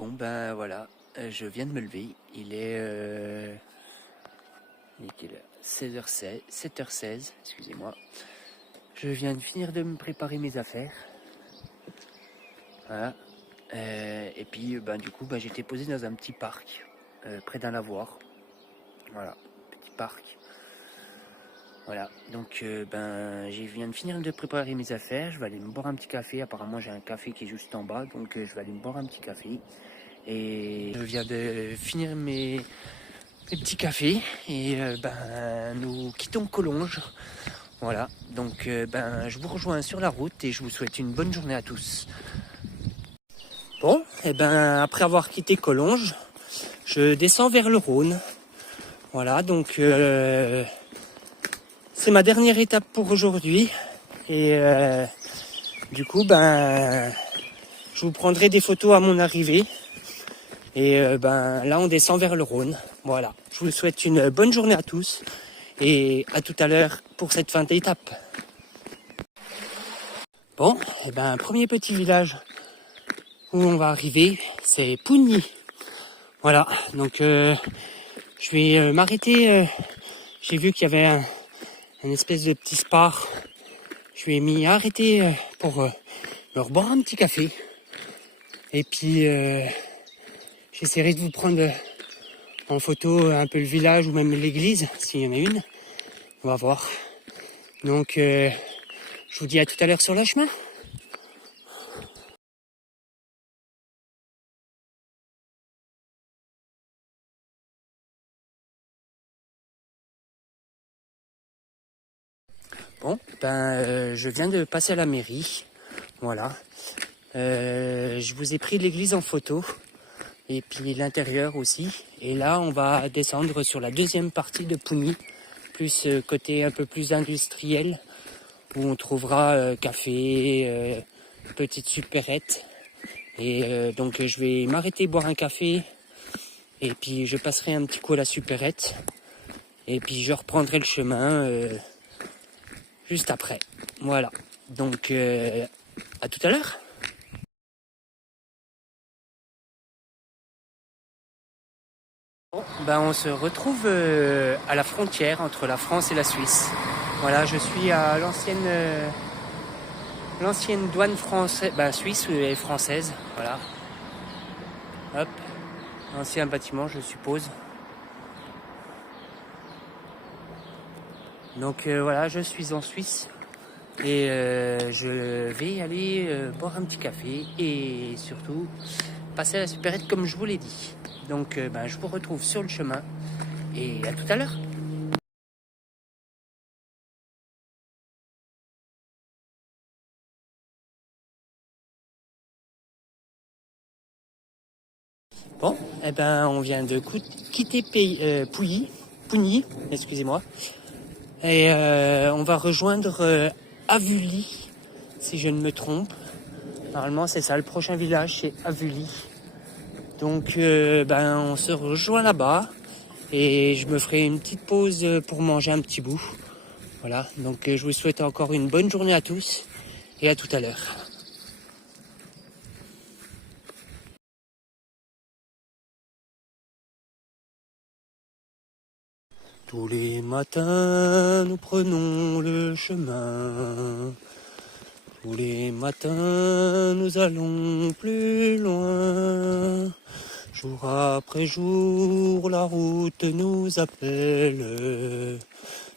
Bon ben voilà, je viens de me lever, il est quelle heure 16h16, 7h16, excusez-moi. Je viens de finir de me préparer mes affaires. Voilà. Et puis ben du coup j'étais posé dans un petit parc, près d'un lavoir. Voilà, petit parc. Voilà, donc je viens de finir de préparer mes affaires, je vais aller me boire un petit café. Apparemment j'ai un café qui est juste en bas, donc je vais aller me boire un petit café. Et je viens de finir mes petits cafés et nous quittons Collonges. Voilà, donc je vous rejoins sur la route et je vous souhaite une bonne journée à tous. Bon, et après avoir quitté Collonges, je descends vers le Rhône. Voilà, donc c'est ma dernière étape pour aujourd'hui. Et du coup, je vous prendrai des photos à mon arrivée. Et là, on descend vers le Rhône. Voilà, je vous souhaite une bonne journée à tous. Et à tout à l'heure pour cette fin d'étape. Bon, premier petit village où on va arriver, c'est Pougny. Voilà, donc je vais m'arrêter. J'ai vu qu'il y avait un espèce de petit spa. Je vais m'y arrêter pour leur boire un petit café. Et puis j'essaierai de vous prendre en photo un peu le village ou même l'église, s'il y en a une. On va voir. Donc je vous dis à tout à l'heure sur le chemin. Bon, je viens de passer à la mairie. Voilà. Je vous ai pris l'église en photo. Et puis l'intérieur aussi. Et là, on va descendre sur la deuxième partie de Pougny. Plus côté un peu plus industriel. Où on trouvera café, petite supérette. Et donc je vais m'arrêter boire un café. Et puis je passerai un petit coup à la supérette. Et puis je reprendrai le chemin juste après. Voilà. Donc à tout à l'heure. Bon, on se retrouve à la frontière entre la France et la Suisse. Voilà, je suis à l'ancienne douane française, suisse et française. Voilà. Hop, ancien bâtiment, je suppose. Donc voilà, je suis en Suisse et je vais aller boire un petit café et surtout passer à la supérette comme je vous l'ai dit. Donc je vous retrouve sur le chemin et à tout à l'heure. Bon, on vient de quitter Pougny, excusez-moi. Et on va rejoindre Avully, si je ne me trompe. Normalement, c'est ça, le prochain village, c'est Avully. Donc, on se rejoint là-bas. Et je me ferai une petite pause pour manger un petit bout. Voilà, donc je vous souhaite encore une bonne journée à tous. Et à tout à l'heure. Tous les matins, nous prenons le chemin. Tous les matins, nous allons plus loin. Jour après jour, la route nous appelle.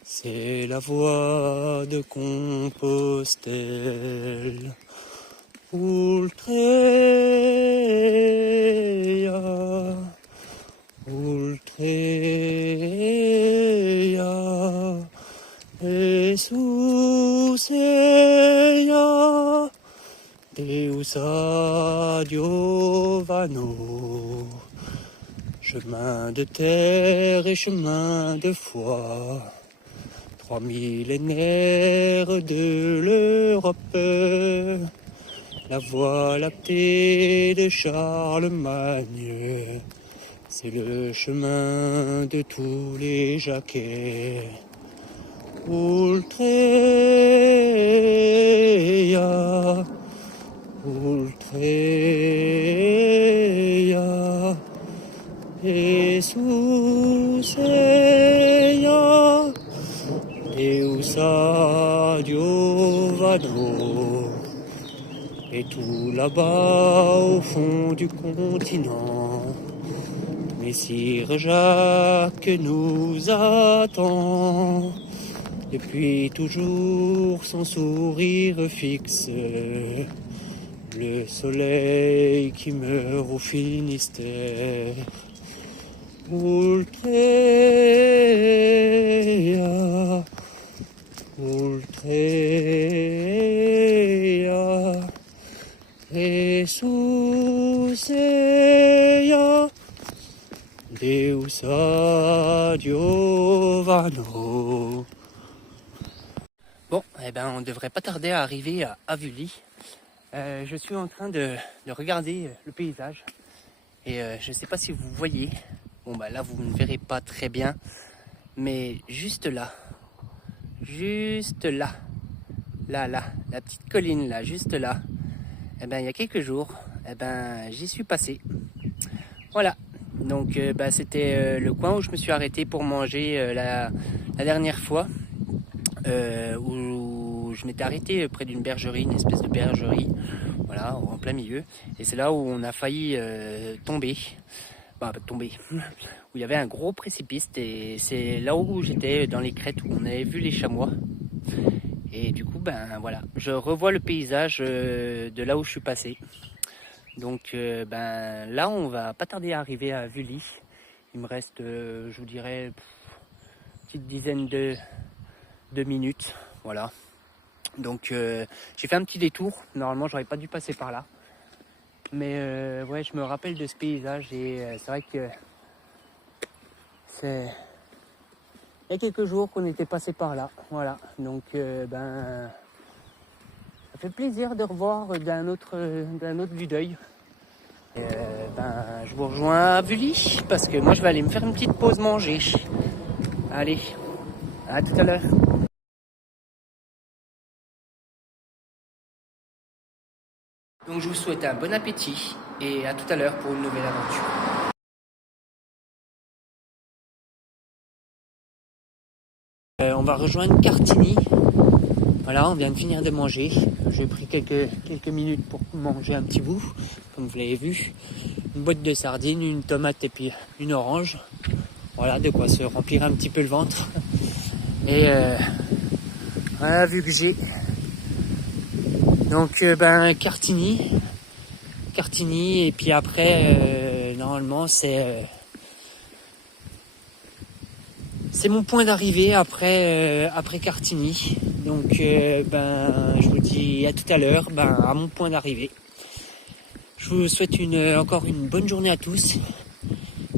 C'est la voie de Compostelle. Ultreia, Ultreia, Jesus ea, Deus adiovano. Chemin de terre et chemin de foi, 3 millénaires de l'Europe, la voie lactée de Charlemagne, c'est le chemin de tous les Jacquets. Ultreia, Ultreia, Giovano. Et tout là-bas au fond du continent, Messire Jacques nous attend. Depuis toujours son sourire fixe, le soleil qui meurt au Finistère. Ultrea, Ultrea, Jesus ea, Deus adiovano. Bon, eh ben, on devrait pas tarder à arriver à Avully. Je suis en train de regarder le paysage et je sais pas si vous voyez. Bon bah là vous ne verrez pas très bien, mais juste là, la petite colline là, juste là, eh ben il y a quelques jours, eh ben j'y suis passé. Voilà, donc c'était le coin où je me suis arrêté pour manger la dernière fois, où je m'étais arrêté près d'une bergerie, une espèce de bergerie, voilà, en plein milieu, et c'est là où on a failli tomber. Où il y avait un gros précipice, et c'est là où j'étais dans les crêtes où on avait vu les chamois. Et du coup ben voilà, je revois le paysage de là où je suis passé. Donc là on va pas tarder à arriver à Vully. Il me reste je vous dirais une petite dizaine de minutes, voilà. Donc j'ai fait un petit détour, normalement j'aurais pas dû passer par là. Mais ouais, je me rappelle de ce paysage et c'est vrai que il y a quelques jours qu'on était passé par là, voilà. Donc ça fait plaisir de revoir d'un autre vue d'œil. Je vous rejoins à Vully parce que moi je vais aller me faire une petite pause manger. Allez, à tout à l'heure. Donc je vous souhaite un bon appétit et à tout à l'heure pour une nouvelle aventure. On va rejoindre Cartigny. Voilà, on vient de finir de manger. J'ai pris quelques minutes pour manger un petit bout, comme vous l'avez vu. Une boîte de sardines, une tomate et puis une orange. Voilà, de quoi se remplir un petit peu le ventre. Et voilà, vu que j'ai. Donc Cartigny, et puis après normalement c'est mon point d'arrivée après Cartigny. Donc je vous dis à tout à l'heure, à mon point d'arrivée. Je vous souhaite encore une bonne journée à tous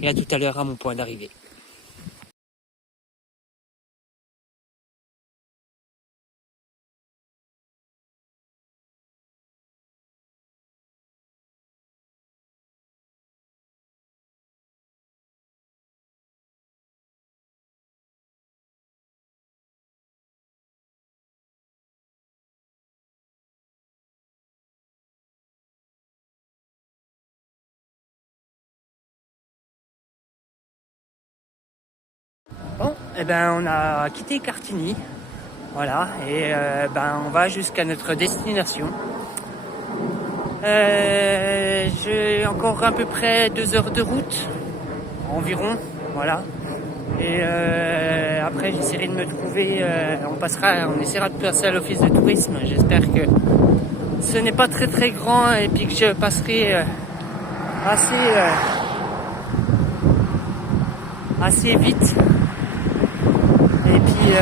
et à tout à l'heure à mon point d'arrivée. Bon, on a quitté Cartigny, voilà, et on va jusqu'à notre destination. J'ai encore à peu près 2 heures de route, environ, voilà. Et après j'essaierai de me trouver, on essaiera de passer à l'office de tourisme. J'espère que ce n'est pas très très grand et puis que je passerai assez vite. Et puis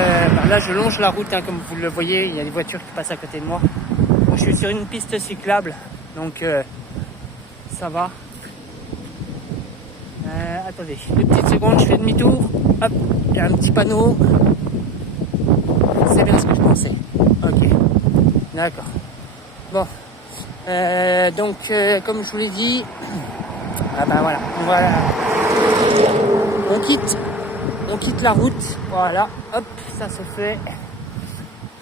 là je longe la route, comme vous le voyez, il y a des voitures qui passent à côté de moi. Bon, je suis sur une piste cyclable, donc ça va. Attendez, 2 petites secondes, je fais demi-tour. Hop, il y a un petit panneau. C'est bien ce que je pensais. Ok, d'accord. Bon, comme je vous l'ai dit, voilà, on quitte la route, voilà, hop, ça se fait.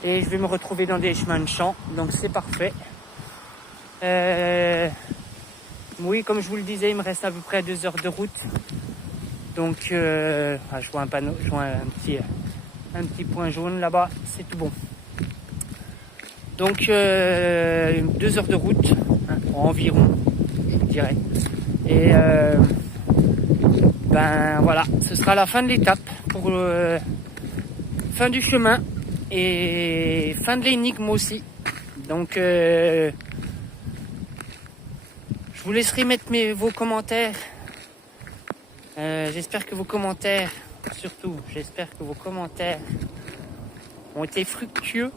Et je vais me retrouver dans des chemins de champs, donc c'est parfait. Oui, comme je vous le disais, il me reste à peu près 2 heures de route. Donc, je vois un panneau, je vois un petit point jaune là-bas, c'est tout bon. Donc 2 heures de route, hein, environ, je dirais. Et ben voilà, ce sera la fin de l'étape pour fin du chemin et fin de l'énigme aussi. Donc je vous laisserai mettre vos commentaires. J'espère que vos commentaires, surtout, j'espère que vos commentaires ont été fructueux.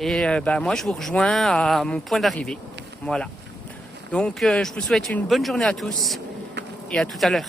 Et ben moi je vous rejoins à mon point d'arrivée. Voilà. Donc je vous souhaite une bonne journée à tous et à tout à l'heure.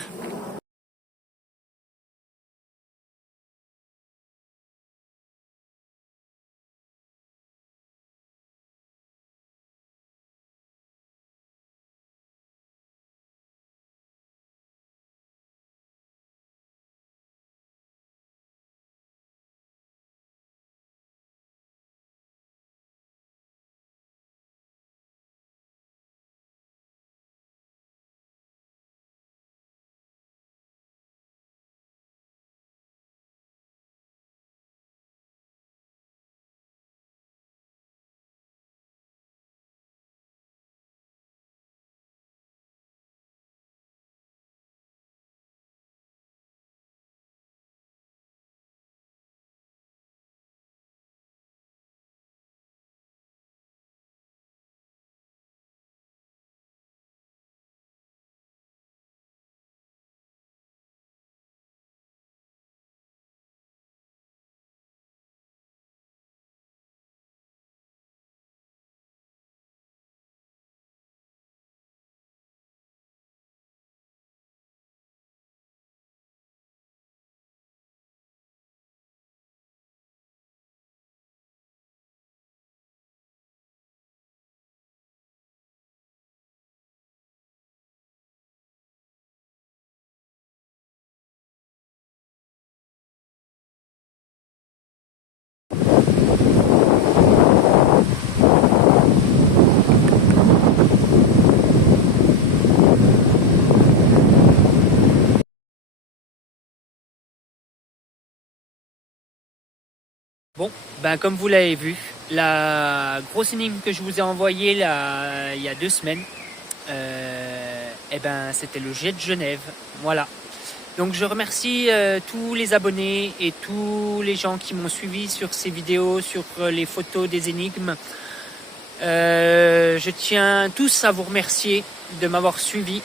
Bon, ben comme vous l'avez vu, la grosse énigme que je vous ai envoyée là, il y a 2 semaines, ben c'était le jet de Genève. Voilà. Donc je remercie tous les abonnés et tous les gens qui m'ont suivi sur ces vidéos, sur les photos des énigmes. Je tiens tous à vous remercier de m'avoir suivi.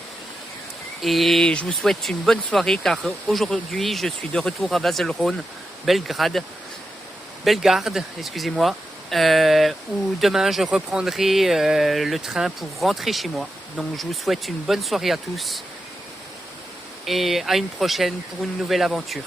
Et je vous souhaite une bonne soirée car aujourd'hui je suis de retour à Baselrone, Bellegarde, excusez-moi, où demain je reprendrai le train pour rentrer chez moi. Donc je vous souhaite une bonne soirée à tous et à une prochaine pour une nouvelle aventure.